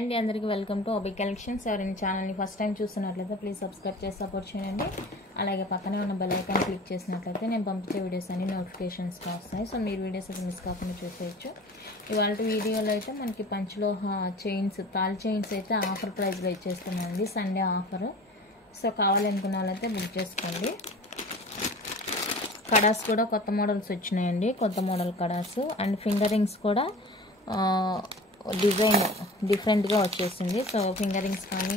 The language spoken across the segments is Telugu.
అండ్ అందరికీ వెల్కమ్ టు అబి కలెక్షన్స్. ఎవరైనా ఛానల్ని ఫస్ట్ టైం చూస్తున్నట్లయితే ప్లీజ్ సబ్స్క్రైబ్ చేసి సపోర్ట్ చేయండి. అలాగే పక్కనే ఉన్న బెల్ ఐకాన్ క్లిక్ చేసినట్లయితే నేను పంపించే వీడియోస్ అన్ని నోటిఫికేషన్స్గా వస్తాయి. సో మీరు వీడియోస్ అయితే మిస్ కాకుండా చూసేయచ్చు. ఇవాళ వీడియోలో అయితే మనకి పంచలోహ చైన్స్, తాల్ చైన్స్ అయితే ఆఫర్ ప్రైస్లో ఇచ్చేస్తున్నాయండి, సండే ఆఫర్. సో కావాలనుకున్న వాళ్ళైతే బుక్ చేసుకోండి. కడాస్ కూడా కొత్త మోడల్స్ వచ్చినాయండి, కొత్త model kadas. And finger rings కూడా డిజైన్ డిఫరెంట్గా వచ్చేసింది. సో ఫింగర్ రింగ్స్ కానీ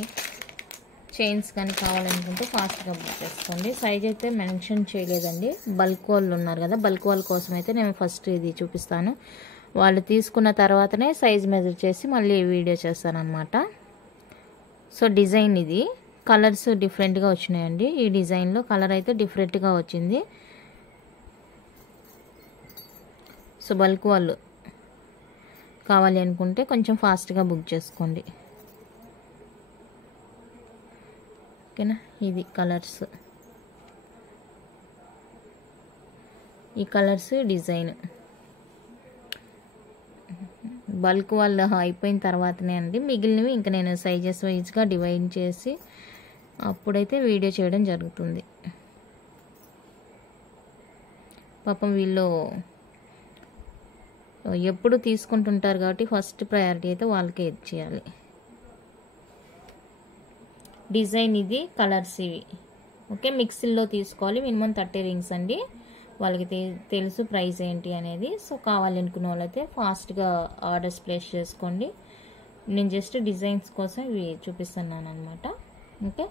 చైన్స్ కానీ కావాలనుకుంటే ఫాస్ట్గా బుక్ చేసుకోండి. సైజ్ అయితే మెన్షన్ చేయలేదండి. బల్క్ వాళ్ళు ఉన్నారు కదా, బల్క్ వాళ్ళ కోసం అయితే నేను ఫస్ట్ ఇది చూపిస్తాను. వాళ్ళు తీసుకున్న తర్వాతనే సైజ్ మెజర్ చేసి మళ్ళీ వీడియో చేస్తాను అనమాట. సో డిజైన్ ఇది, కలర్స్ డిఫరెంట్గా వచ్చినాయండి. ఈ డిజైన్లో కలర్ అయితే డిఫరెంట్గా వచ్చింది. సో బల్క్ వాళ్ళు కావాలి అనుకుంటే కొంచెం ఫాస్ట్గా బుక్ చేసుకోండి, ఓకేనా. ఇది కలర్స్, ఈ కలర్స్ డిజైన్ బల్క్ వాళ్ళు అయిపోయిన తర్వాతనే అండి. మిగిలినవి ఇంకా నేను సైజెస్ వైజ్గా డివైడ్ చేసి అప్పుడైతే వీడియో చేయడం జరుగుతుంది. పాపం వీళ్ళు ఎప్పుడు తీసుకుంటుంటారు కాబట్టి ఫస్ట్ ప్రయారిటీ అయితే వాళ్ళకే ఇచ్చేయాలి. డిజైన్ ఇది, కలర్స్ ఇవి, ఓకే. మిక్సీల్లో తీసుకోవాలి. మినిమం 30 రింగ్స్ అండి. వాళ్ళకి తెలుసు ప్రైస్ ఏంటి అనేది. సో కావాలనుకున్న వాళ్ళైతే ఫాస్ట్గా ఆర్డర్స్ ప్లేస్ చేసుకోండి. నేను జస్ట్ డిజైన్స్ కోసం ఇవి చూపిస్తున్నాను అనమాట, ఓకే.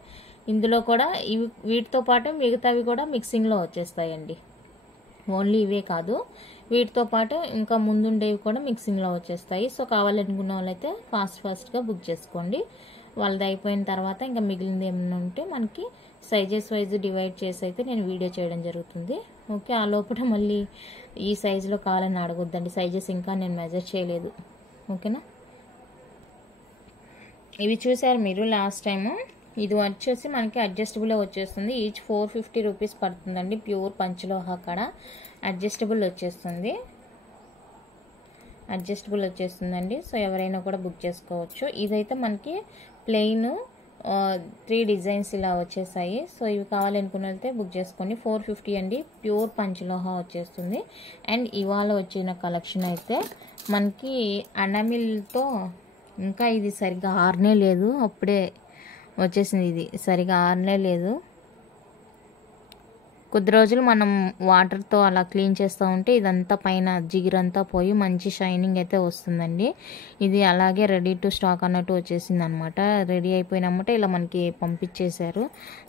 ఇందులో కూడా ఇవి వీటితో పాటు మిగతావి కూడా మిక్సింగ్లో వచ్చేస్తాయండి. ఓన్లీ ఇవే కాదు, వీటితో పాటు ఇంకా ముందుండేవి కూడా మిక్సింగ్లో వచ్చేస్తాయి. సో కావాలనుకున్న వాళ్ళైతే ఫాస్ట్గా బుక్ చేసుకోండి. వాళ్ళది అయిపోయిన తర్వాత ఇంకా మిగిలింది ఏమైనా ఉంటే మనకి సైజెస్ వైజ్ డివైడ్ చేసి అయితే నేను వీడియో చేయడం జరుగుతుంది, ఓకే. ఆ లోపల మళ్ళీ ఈ సైజులో కావాలని అడగొద్దండి, సైజెస్ ఇంకా నేను మెజర్ చేయలేదు, ఓకేనా. ఇవి చూసారు మీరు లాస్ట్ టైము. ఇది వచ్చేసి మనకి అడ్జస్టబుల్ వచ్చేస్తుంది. ఈచ్ 450 రూపీస్ పడుతుందండి. ప్యూర్ పంచలోహ కడ అడ్జస్టబుల్ వచ్చేస్తుందండి. సో ఎవరైనా కూడా బుక్ చేసుకోవచ్చు. ఇదైతే మనకి ప్లెయిన్ 3 డిజైన్స్ ఇలా వచ్చేసాయి. సో ఇవి కావాలనుకున్నట్లయితే బుక్ చేసుకోండి. 450 అండి. ప్యూర్ పంచలోహ వచ్చేస్తుంది. అండ్ ఇవాళ వచ్చిన కలెక్షన్ అయితే మనకి అనామిల్తో ఇంకా ఇది సరిగ్గా ఆరనే లేదు, అప్పుడే వచ్చేసింది. ఇది సరిగా ఆరనే లేదు. కొద్ది రోజులు మనం వాటర్తో అలా క్లీన్ చేస్తూ ఉంటే ఇదంతా పైన జిగురంతా పోయి మంచి షైనింగ్ అయితే వస్తుందండి. ఇది అలాగే రెడీ టు స్టాక్ అన్నట్టు వచ్చేసింది అనమాట. రెడీ అయిపోయినమాట ఇలా మనకి పంపించేశారు.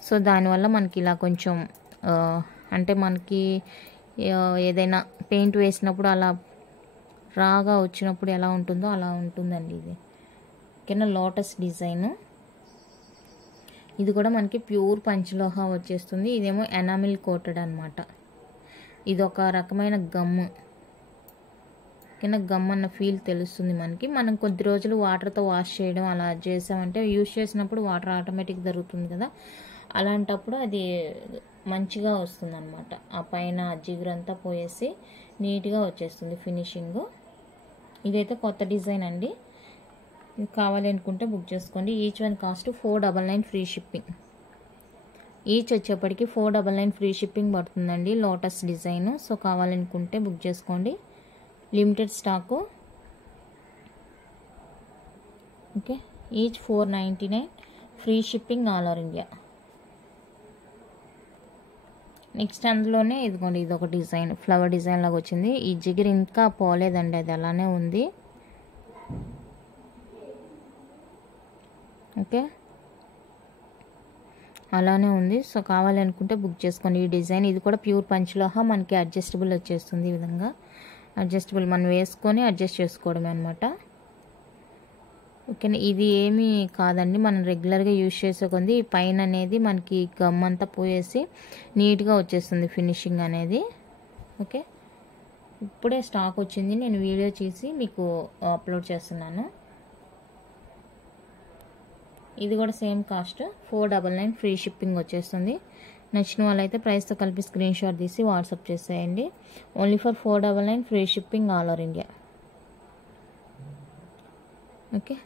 సో దానివల్ల మనకి ఇలా కొంచెం అంటే మనకి ఏదైనా పెయింట్ వేసినప్పుడు అలా రాగా వచ్చినప్పుడు ఎలా ఉంటుందో అలా ఉంటుందండి. ఇది ఓకేనా. లోటస్ డిజైను, ఇది కూడా మనకి ప్యూర్ పంచలోహ వచ్చేస్తుంది. ఇదేమో ఎనామిల్ కోటెడ్ అనమాట. ఇది ఒక రకమైన గమ్ము, ఓకేనా. గమ్ అన్న ఫీల్ తెలుస్తుంది మనకి. మనం కొద్ది రోజులు వాటర్తో వాష్ చేయడం అలా చేసామంటే యూజ్ చేసినప్పుడు వాటర్ ఆటోమేటిక్ జరుగుతుంది కదా, అలాంటప్పుడు అది మంచిగా వస్తుంది అనమాట. ఆ పైన జిగురంతా పోయేసి నీట్గా వచ్చేస్తుంది ఫినిషింగ్. ఇదైతే కొత్త డిజైన్ అండి. ఇది కావాలి అనుకుంటే బుక్ చేసుకోండి. Each one cost 499 free shipping. Each వచ్చేప్పటికి 499 ఫ్రీ షిప్పింగ్ పడుతుందండి. Lotus design. సో కావాలనుకుంటే బుక్ చేసుకోండి. Limited stock, okay. Each 499 free shipping all over India. Next అందులోనే ఇదిగోండి, ఇది ఒక డిజైన్, ఫ్లవర్ డిజైన్ లాగా వచ్చింది. ఈ జిగిరి ఇంకా పోలేదండి, అది అలానే ఉంది, ఓకే. అలానే ఉంది. సో కావాలనుకుంటే బుక్ చేసుకోండి. ఈ డిజైన్ ఇది కూడా ప్యూర్ పంచలోహ మనకి అడ్జస్టబుల్ వచ్చేస్తుంది. ఈ విధంగా అడ్జస్టబుల్ మనం వేసుకొని అడ్జస్ట్ చేసుకోవడమే అనమాట, ఓకేనా. ఇది ఏమీ కాదండి, మనం రెగ్యులర్గా యూజ్ చేసే కొంది ఈ పైన అనేది మనకి గమ్ అంతా పోయేసి నీట్గా వచ్చేస్తుంది ఫినిషింగ్ అనేది, ఓకే. ఇప్పుడే స్టాక్ వచ్చింది, నేను వీడియో చేసి మీకు అప్లోడ్ చేస్తున్నాను. ఇది కూడా సేమ్ కాస్ట్ 499 ఫ్రీ షిప్పింగ్ వచ్చేస్తుంది. నచ్చిన వాళ్ళైతే ప్రైస్తో కలిపి స్క్రీన్ షాట్ తీసి వాట్సాప్ చేసేయండి. Only for 499 free shipping all over India, okay.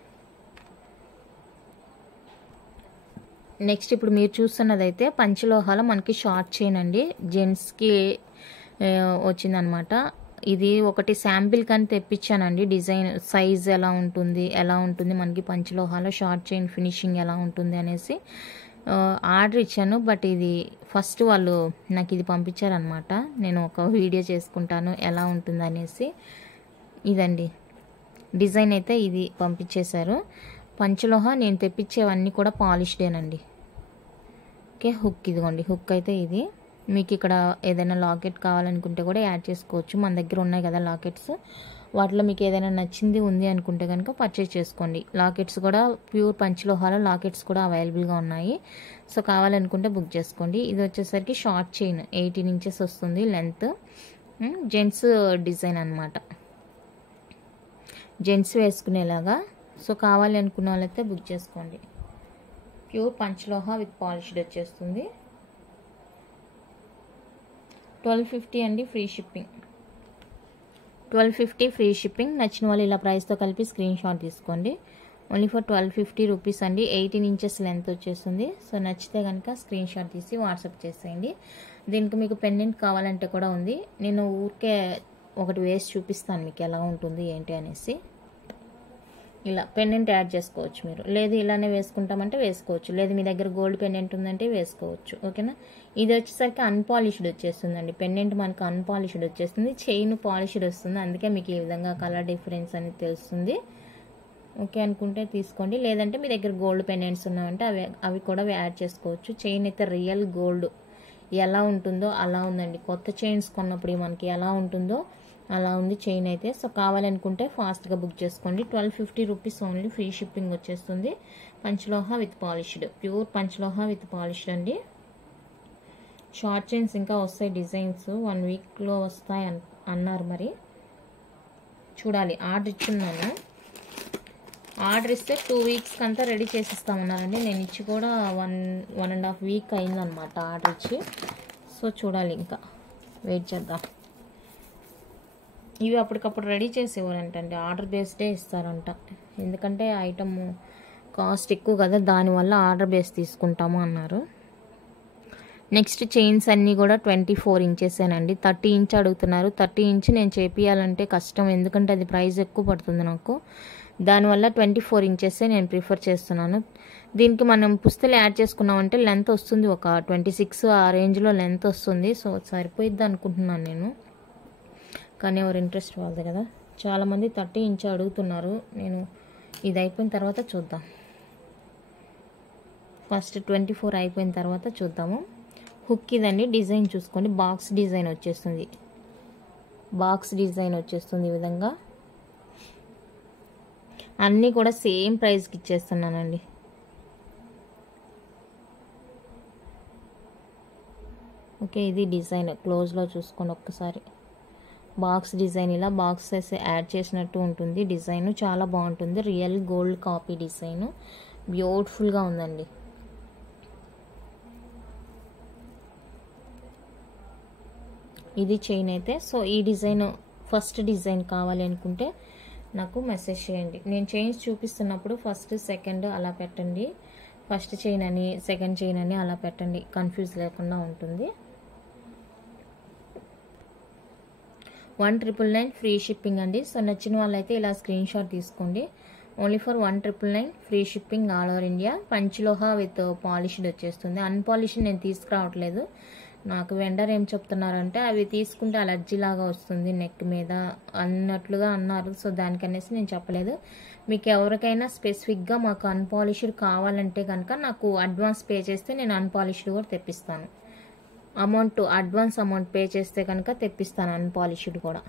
Next ఇప్పుడు మీరు చూస్తున్నదైతే పంచలోహాల మనకి షార్ట్ చైన్ అండి, జెంట్స్కి వచ్చిందనమాట. ఇది ఒకటి శాంపిల్ కానీ తెప్పించానండి, డిజైన్ సైజ్ ఎలా ఉంటుంది మనకి పంచలోహాల షార్ట్ చైన్ ఫినిషింగ్ ఎలా ఉంటుంది అనేసి ఆర్డర్ ఇచ్చాను. బట్ ఇది ఫస్ట్ వాళ్ళు నాకు ఇది పంపించారనమాట. నేను ఒక వీడియో చేసుకుంటాను ఎలా ఉంటుంది అనేసి. ఇదండి డిజైన్ అయితే ఇది పంపించేశారు. పంచలోహ నేను తెప్పించేవన్నీ కూడా పాలిష్డేనండి. ఓకే, హుక్ ఇదిగోండి, హుక్ అయితే ఇది. మీకు ఇక్కడ ఏదైనా లాకెట్ కావాలనుకుంటే కూడా యాడ్ చేసుకోవచ్చు. మన దగ్గర ఉన్నాయి కదా లాకెట్స్, వాటిలో మీకు ఏదైనా నచ్చింది ఉంది అనుకుంటే కనుక పర్చేజ్ చేసుకోండి. లాకెట్స్ కూడా ప్యూర్ పంచలోహాల లాకెట్స్ కూడా అవైలబుల్గా ఉన్నాయి. సో కావాలనుకుంటే బుక్ చేసుకోండి. ఇది వచ్చేసరికి షార్ట్ చైన్ 18 ఇంచెస్ వస్తుంది లెంత్. జెంట్స్ డిజైన్ అనమాట, జెంట్స్ వేసుకునేలాగా. సో కావాలి అనుకున్న వాళ్ళైతే బుక్ చేసుకోండి. ప్యూర్ పంచలోహ విత్ పాలిష్డ్ వచ్చేస్తుంది. 1250 అండి, ఫ్రీ షిప్పింగ్. 1250 free shipping. నచ్చిన వాళ్ళు ఇలా ప్రైస్తో కలిపి స్క్రీన్ షాట్ తీసుకోండి. ఓన్లీ ఫర్ 1250 రూపీస్ అండి. 18 ఇంచెస్ లెంత్ వచ్చేస్తుంది. సో నచ్చితే కనుక స్క్రీన్ షాట్ తీసి వాట్సాప్ చేసేయండి. దీనికి మీకు పెండెంట్ కావాలంటే కూడా ఉంది. నేను ఊరికే ఒకటి వేసి చూపిస్తాను మీకు ఎలా ఉంటుంది ఏంటి అనేసి. ఇలా పెండెంట్ యాడ్ చేసుకోవచ్చు మీరు, లేదు ఇలానే వేసుకుంటామంటే వేసుకోవచ్చు, లేదు మీ దగ్గర గోల్డ్ పెండెంట్ ఉందంటే వేసుకోవచ్చు. ఓకేనా. ఇది వచ్చేసరికి అన్పాలిష్డ్ వచ్చేస్తుందండి. పెండెంట్ మనకు అన్పాలిష్డ్ వచ్చేస్తుంది, చైన్ పాలిష్డ్ వస్తుంది. అందుకే మీకు ఈ విధంగా కలర్ డిఫరెన్స్ అనేది తెలుస్తుంది. ఓకే అనుకుంటే తీసుకోండి, లేదంటే మీ దగ్గర గోల్డ్ పెండెంట్స్ ఉన్నాయంటే అవి కూడా యాడ్ చేసుకోవచ్చు. చైన్ అయితే రియల్ గోల్డ్ ఎలా ఉంటుందో అలా ఉందండి. కొత్త చైన్స్ కొన్నప్పుడు మనకి ఎలా ఉంటుందో అలా ఉంది చైన్ అయితే. సో కావాలనుకుంటే ఫాస్ట్గా బుక్ చేసుకోండి. 1250 రూపీస్ ఓన్లీ, ఫ్రీ షిప్పింగ్ వచ్చేస్తుంది. Panchaloha with polished, pure panchaloha with polished అండి. షార్ట్ చైన్స్ ఇంకా వస్తాయి డిజైన్స్, 1 వీక్లో వస్తాయి అన్నారు. మరి చూడాలి. ఆర్డర్ ఇచ్చున్నాను, ఆర్డర్ ఇస్తే 2 వీక్స్కి అంతా రెడీ చేసిస్తామన్నారండి. నేను ఇచ్చి కూడా 1.5 వీక్ అయిందనమాట ఆర్డర్ ఇచ్చి. సో చూడాలి, ఇంకా వెయిట్ చేద్దాం. ఇవి అప్పటికప్పుడు రెడీ చేసేవారంటండి, ఆర్డర్ బేస్డే ఇస్తారంట. ఎందుకంటే ఐటమ్ కాస్ట్ ఎక్కువ కదా, దానివల్ల ఆర్డర్ బేస్ తీసుకుంటాము అన్నారు. నెక్స్ట్ చైన్స్ అన్నీ కూడా 24 ఇంచెసేనండి. 30 ఇంచ్ అడుగుతున్నారు. 30 ఇంచ్ నేను చేపియాలంటే కష్టం, ఎందుకంటే అది ప్రైస్ ఎక్కువ పడుతుంది నాకు. దానివల్ల 24 ఇంచెసే నేను ప్రిఫర్ చేస్తున్నాను. దీనికి మనం పుస్తలు యాడ్ చేసుకున్నామంటే లెంత్ వస్తుంది, ఒక 26 ఆ రేంజ్లో లెంత్ వస్తుంది. సో సరిపోయిద్ది అనుకుంటున్నాను నేను, కానీ ఎవరు ఇంట్రెస్ట్ వాళ్ళది కదా. చాలామంది 30 ఇంచ్ అడుగుతున్నారు. నేను ఇది అయిపోయిన తర్వాత చూద్దాం, ఫస్ట్ 24 అయిపోయిన తర్వాత చూద్దాము. హుక్ ఇదండి, డిజైన్ చూసుకోండి, బాక్స్ డిజైన్ వచ్చేస్తుంది. బాక్స్ డిజైన్ వచ్చేస్తుంది ఈ విధంగా. అన్నీ కూడా సేమ్ ప్రైస్కి ఇచ్చేస్తున్నానండి. ఓకే, ఇది డిజైన్ క్లోజ్లో చూసుకోండి ఒక్కసారి. బాక్స్ డిజైన్, ఇలా బాక్సెస్ యాడ్ చేసినట్టు ఉంటుంది. డిజైన్ చాలా బాగుంటుంది, రియల్ గోల్డ్ కాపీ డిజైన్, బ్యూటిఫుల్గా ఉందండి. ఇది చైన్ అయితే. సో ఈ డిజైన్ ఫస్ట్ డిజైన్ కావాలి అనుకుంటే నాకు మెసేజ్ చేయండి. నేను చైన్స్ చూపిస్తున్నప్పుడు ఫస్ట్ సెకండ్ అలా పెట్టండి, ఫస్ట్ చైన్ అని సెకండ్ చైన్ అని అలా పెట్టండి, కన్ఫ్యూజ్ లేకుండా ఉంటుంది. 1999 ఫ్రీ షిప్పింగ్ అండి. సో నచ్చిన వాళ్ళైతే ఇలా స్క్రీన్ షాట్ తీసుకోండి. Only for 1999 free shipping all over India. Panchaloha with polished వచ్చేస్తుంది. అన్పాలిష్డ్ నేను తీసుకురావట్లేదు. నాకు వెండర్ ఏం చెప్తున్నారంటే అవి తీసుకుంటే అలర్జీ లాగా వస్తుంది నెక్ మీద అన్నట్లుగా అన్నారు. సో దానికనేసి నేను చెప్పలేదు. మీకు ఎవరికైనా స్పెసిఫిక్గా మాకు అన్పాలిష్డ్ కావాలంటే కనుక నాకు అడ్వాన్స్ పే చేస్తే నేను అన్పాలిష్డ్ కూడా తెప్పిస్తాను. అడ్వాన్స్ అమౌంట్ పే చేస్తే కనుక తెప్పిస్తాను అన్పాలిష్డ్ కూడా.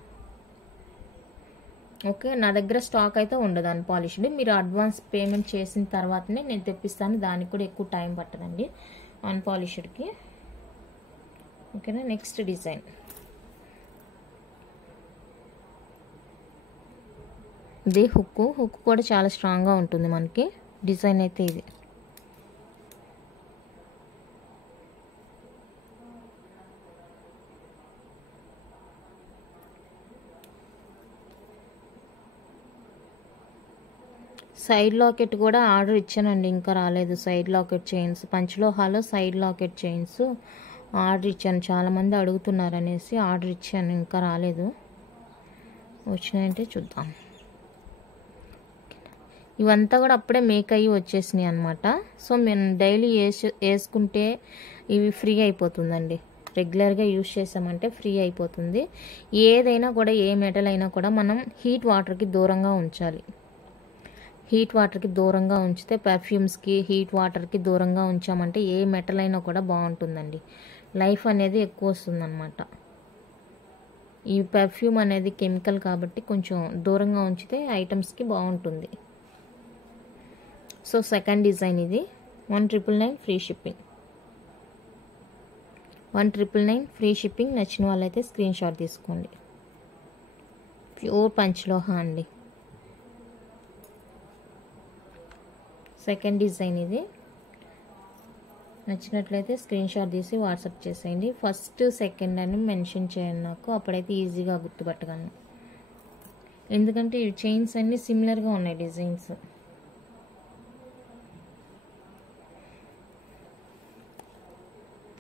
ఓకే, నా దగ్గర స్టాక్ అయితే ఉండదు అన్పాలిష్డ్. మీరు అడ్వాన్స్ పేమెంట్ చేసిన తర్వాతనే నేను తెప్పిస్తాను. దానికి కూడా ఎక్కువ టైం పట్టదండి అన్పాలిష్డ్కి. ఓకేనా. నెక్స్ట్ డిజైన్ ఇది హుక్ కూడా చాలా స్ట్రాంగ్గా ఉంటుంది మనకి. డిజైన్ అయితే ఇది. సైడ్ లాకెట్ కూడా ఆర్డర్ ఇచ్చానండి, ఇంకా రాలేదు. సైడ్ లాకెట్ చైన్స్, పంచలోహాలో సైడ్ లాకెట్ చైన్స్ ఆర్డర్ ఇచ్చాను. చాలామంది అడుగుతున్నారు అనేసి ఆర్డర్ ఇచ్చాను, ఇంకా రాలేదు. వచ్చినాయంటే చూద్దాం. ఇవంతా కూడా అప్పుడే మేక్ అయ్యి వచ్చేసినాయి అనమాట. సో మేము డైలీ వేసుకుంటే ఇవి ఫ్రీ అయిపోతుందండి. రెగ్యులర్గా యూజ్ చేసామంటే ఫ్రీ అయిపోతుంది. ఏదైనా కూడా, ఏ మెటల్ అయినా కూడా మనం హీట్ వాటర్కి దూరంగా ఉంచాలి. హీట్ వాటర్కి దూరంగా ఉంచితే, పర్ఫ్యూమ్స్కి హీట్ వాటర్కి దూరంగా ఉంచామంటే ఏ మెటల్ అయినా కూడా బాగుంటుందండి. లైఫ్ అనేది ఎక్కువ వస్తుందన్నమాట. ఈ పర్ఫ్యూమ్ అనేది కెమికల్ కాబట్టి కొంచెం దూరంగా ఉంచితే ఐటమ్స్కి బాగుంటుంది. సో సెకండ్ డిజైన్ ఇది. 1999 ఫ్రీ షిప్పింగ్. 1999 free shipping. నచ్చిన వాళ్ళైతే స్క్రీన్ షాట్ తీసుకోండి. ప్యూర్ పంచలోహ అండి. సెకండ్ డిజైన్ ఇది. నచ్చినట్లయితే స్క్రీన్ షాట్ తీసి వాట్సాప్ చేసేయండి. ఫస్ట్ సెకండ్ అని మెన్షన్ చేయండి నాకు, అప్పుడైతే ఈజీగా గుర్తుపట్టగలను. ఎందుకంటే ఈ చైన్స్ అన్నీ సిమిలర్గా ఉన్నాయి డిజైన్స్.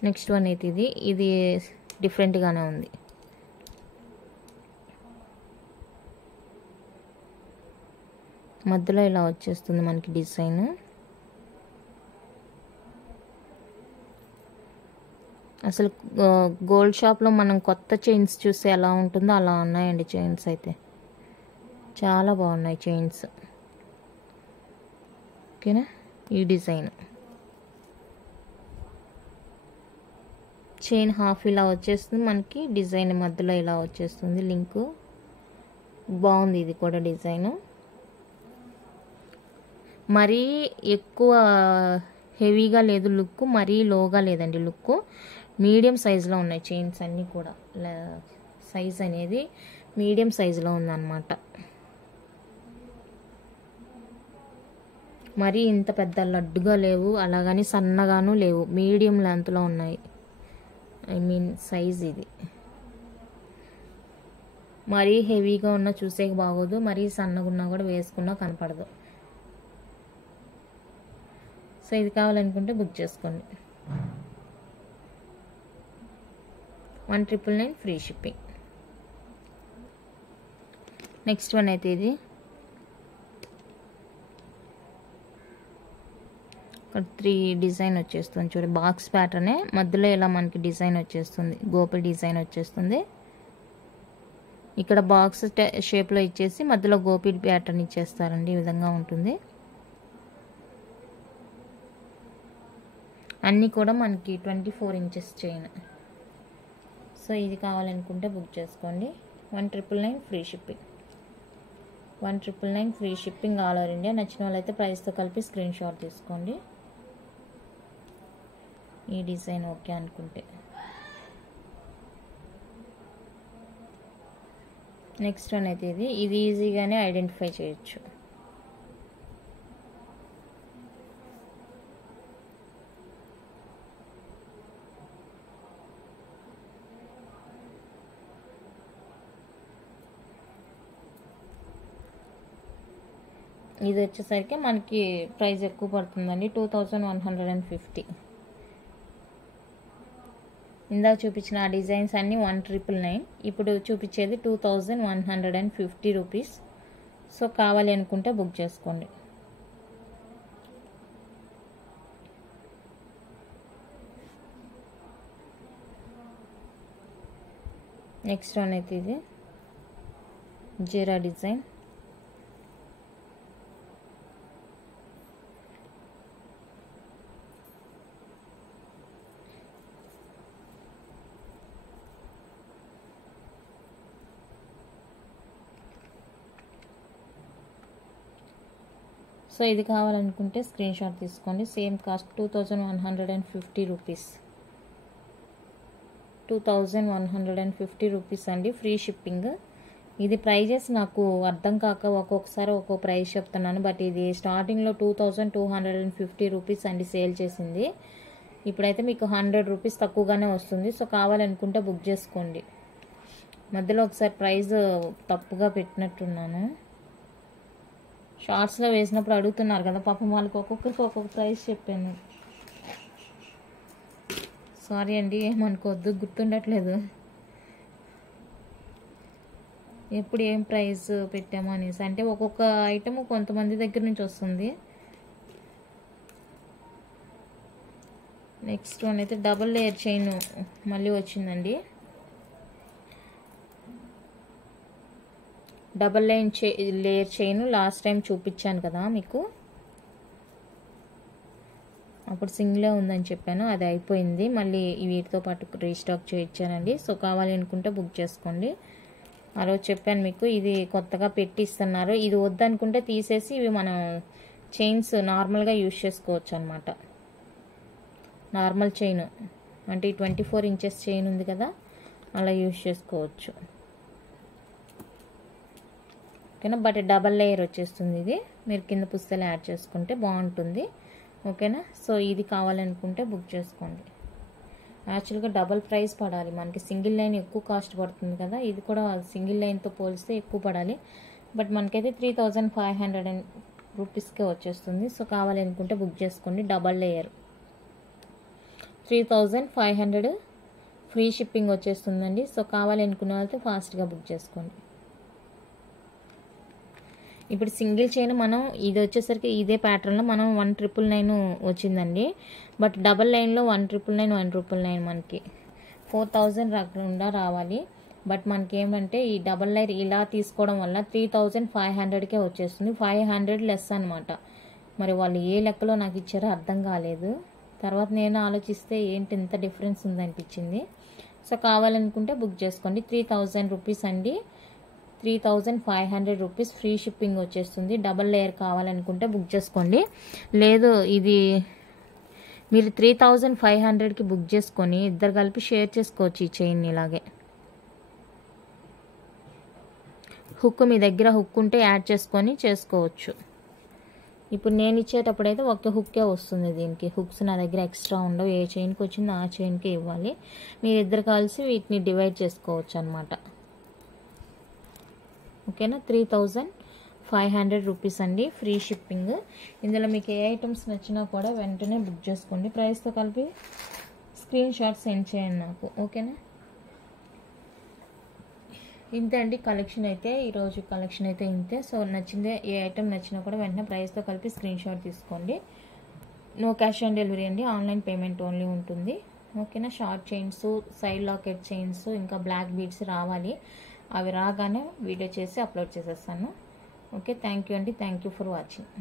నెక్స్ట్ వన్ అయితే ఇది డిఫరెంట్గానే ఉంది. మధ్యలో ఇలా వచ్చేస్తుంది మనకి డిజైన్. అసలు గోల్డ్ షాప్లో మనం కొత్త చైన్స్ చూస్తే ఎలా ఉంటుందో అలా ఉన్నాయండి చైన్స్ అయితే. చాలా బాగున్నాయి చైన్స్. ఓకేనా. ఈ డిజైన్ చైన్ హాఫ్ ఇలా వచ్చేస్తుంది మనకి, డిజైన్ మధ్యలో ఇలా వచ్చేస్తుంది లింకు. బాగుంది ఇది కూడా డిజైను. మరీ ఎక్కువ హెవీగా లేదు లుక్, మరీ లోగా లేదండి లుక్. మీడియం సైజులో ఉన్నాయి చైన్స్ అన్నీ కూడా. సైజ్ అనేది మీడియం సైజులో ఉందన్నమాట. మరీ ఇంత పెద్ద లడ్డుగా లేవు, అలాగని సన్నగాను లేవు, మీడియం లెంత్లో ఉన్నాయి. సైజ్ ఇది. మరీ హెవీగా ఉన్న చూసేకి బాగోదు, మరీ సన్నగా ఉన్నా కూడా వేసుకున్నా కనపడదు. సో ఇది కావాలనుకుంటే బుక్ చేసుకోండి. 1999 ఫ్రీ షిప్పింగ్. నెక్స్ట్ వన్ అయితే ఇది. ఇక్కడ 3 డిజైన్ వచ్చేస్తుంది చూడండి. బాక్స్ ప్యాటర్నే, మధ్యలో ఇలా మనకి డిజైన్ వచ్చేస్తుంది, గోపి డిజైన్ వచ్చేస్తుంది. ఇక్కడ బాక్స్ షేప్లో ఇచ్చేసి మధ్యలో గోపి ప్యాటర్న్ ఇచ్చేస్తారండి. ఈ విధంగా ఉంటుంది. అన్నీ కూడా మనకి 24 ఇంచెస్ చైన్. సో ఇది కావాలనుకుంటే బుక్ చేసుకోండి. 1999 free shipping. 1999 free shipping all over India. నచ్చిన వాళ్ళైతే ప్రైస్తో కలిపి స్క్రీన్ షాట్ తీసుకోండి. ఈ డిజైన్ ఓకే అనుకుంటే. నెక్స్ట్ వన్ అయితే ఇది ఈజీగానే ఐడెంటిఫై చేయొచ్చు. ఇది వచ్చేసరికి మనకి ప్రైస్ ఎక్కువ పడుతుందండి, 2150. ఇందాక చూపించిన ఆ డిజైన్స్ అన్నీ 1999. ఇప్పుడు చూపించేది 2150 రూపీస్. సో కావాలి అనుకుంటే బుక్ చేసుకోండి. నెక్స్ట్ వన్ అయితే ఇది జీరా డిజైన్. సో ఇది కావాలనుకుంటే స్క్రీన్ షాట్ తీసుకోండి. Same cost 2150 rupees. 2150 రూపీస్ అండి, ఫ్రీ షిప్పింగ్. ఇది ప్రైజెస్ నాకు అర్థం కాక ఒక్కొక్కసారి ఒక్కో ప్రైస్ చెప్తున్నాను. బట్ ఇది స్టార్టింగ్లో 2250 రూపీస్ అండి సేల్ చేసింది. ఇప్పుడైతే మీకు 100 రూపీస్ తక్కువగానే వస్తుంది. సో కావాలనుకుంటే బుక్ చేసుకోండి. మధ్యలో ఒకసారి ప్రైస్ తప్పుగా పెట్టినట్టున్నాను. షార్ట్స్లో వేసినప్పుడు అడుగుతున్నారు కదా పాపం, వాళ్ళకి ఒక్కొక్కరికి ఒక్కొక్క ప్రైస్ చెప్పాను. సారీ అండి, ఏమనుకోవద్దు, గుర్తుండట్లేదు ఎప్పుడు ఏం ప్రైస్ పెట్టాము అనేసి. అంటే ఒక్కొక్క ఐటమ్ కొంతమంది దగ్గర నుంచి వస్తుంది. నెక్స్ట్ వన్ అయితే డబుల్ లేయర్ చైన్ మళ్ళీ వచ్చిందండి. Double layer chain last time చూపించాను కదా మీకు, అప్పుడు సింగిలే ఉందని చెప్పాను, అది అయిపోయింది. మళ్ళీ వీటితో పాటు రీస్టాక్ చేయించానండి. సో కావాలి అనుకుంటే బుక్ చేసుకోండి. ఆ రోజు చెప్పాను మీకు, ఇది కొత్తగా పెట్టి ఇస్తున్నారు. ఇది వద్దనుకుంటే తీసేసి ఇవి మనం చైన్స్ నార్మల్గా యూజ్ చేసుకోవచ్చు అనమాట. నార్మల్ చైన్ అంటే 24 ఇంచెస్ చైన్ ఉంది కదా, అలా యూజ్ చేసుకోవచ్చు. ఓకేనా. బట్ డబల్ లేయర్ వచ్చేస్తుంది ఇది, మీరు కింద పుస్తలు యాడ్ చేసుకుంటే బాగుంటుంది. ఓకేనా. సో ఇది కావాలనుకుంటే బుక్ చేసుకోండి. యాక్చువల్గా డబల్ ప్రైస్ పడాలి మనకి, సింగిల్ లైన్ ఎక్కువ కాస్ట్ పడుతుంది కదా, ఇది కూడా సింగిల్ లైన్తో పోలిస్తే ఎక్కువ పడాలి. బట్ మనకైతే 3500 రూపీస్కే వచ్చేస్తుంది. సో కావాలనుకుంటే బుక్ చేసుకోండి. డబల్ లేయర్ 3500 ఫ్రీ షిప్పింగ్ వచ్చేస్తుందండి. సో కావాలనుకున్న వాళ్ళతో ఫాస్ట్గా బుక్ చేసుకోండి. ఇప్పుడు సింగిల్ చైన్ మనం ఇది వచ్చేసరికి ఇదే ప్యాటర్న్లో మనం 1999 వచ్చిందండి. బట్ డబల్ లైన్లో 1999 199 మనకి 4000 రాకుండా రావాలి. బట్ మనకి ఏమంటే ఈ డబల్ లైన్ ఇలా తీసుకోవడం వల్ల 3500కే వచ్చేస్తుంది. 500 లెస్ అనమాట. మరి వాళ్ళు ఏ లెక్కలో నాకు ఇచ్చారో అర్థం కాలేదు. తర్వాత నేను ఆలోచిస్తే ఏంటి ఇంత డిఫరెన్స్ ఉందనిపించింది. సో కావాలనుకుంటే బుక్ చేసుకోండి. 3000 రూపీస్ అండి, 3500 రూపీస్ ఫ్రీ షిప్పింగ్ వచ్చేస్తుంది. డబల్ లేయర్ కావాలనుకుంటే బుక్ చేసుకోండి. లేదు ఇది మీరు 3500కి బుక్ చేసుకొని ఇద్దరు కలిపి షేర్ చేసుకోవచ్చు ఈ చైన్. ఇలాగే హుక్ మీ దగ్గర హుక్ ఉంటే యాడ్ చేసుకొని చేసుకోవచ్చు. ఇప్పుడు నేను ఇచ్చేటప్పుడు అయితే ఒక్క హుక్కే వస్తుంది. దీనికి హుక్స్ నా దగ్గర ఎక్స్ట్రా ఉండవు. ఏ చైన్కి వచ్చిందో ఆ చైన్కి ఇవ్వాలి. మీరు ఇద్దరు కలిసి వీటిని డివైడ్ చేసుకోవచ్చు అనమాట. ఓకేనా. 3500 రూపీస్ అండి ఫ్రీ షిప్పింగ్. ఇందులో మీకు ఏ ఐటమ్స్ నచ్చినా కూడా వెంటనే బుక్ చేసుకోండి. ప్రైస్తో కలిపి స్క్రీన్ షాట్ సెండ్ చేయండి నాకు. ఓకేనా. ఇంతే అండి కలెక్షన్ అయితే, ఈరోజు కలెక్షన్ అయితే ఇంతే. సో నచ్చిందే ఏ ఐటమ్ నచ్చినా కూడా వెంటనే ప్రైస్తో కలిపి స్క్రీన్ షాట్ తీసుకోండి. నో క్యాష్ ఆన్ డెలివరీ అండి, ఆన్లైన్ పేమెంట్ ఓన్లీ ఉంటుంది. ఓకేనా. Short chains, side locket chains, ఇంకా బ్లాక్ బీడ్స్ రావాలి. అవి రాగానే వీడియో చేసి అప్లోడ్ చేసేస్తాను. ఓకే. థ్యాంక్ యూ అండి. Thank you for watching.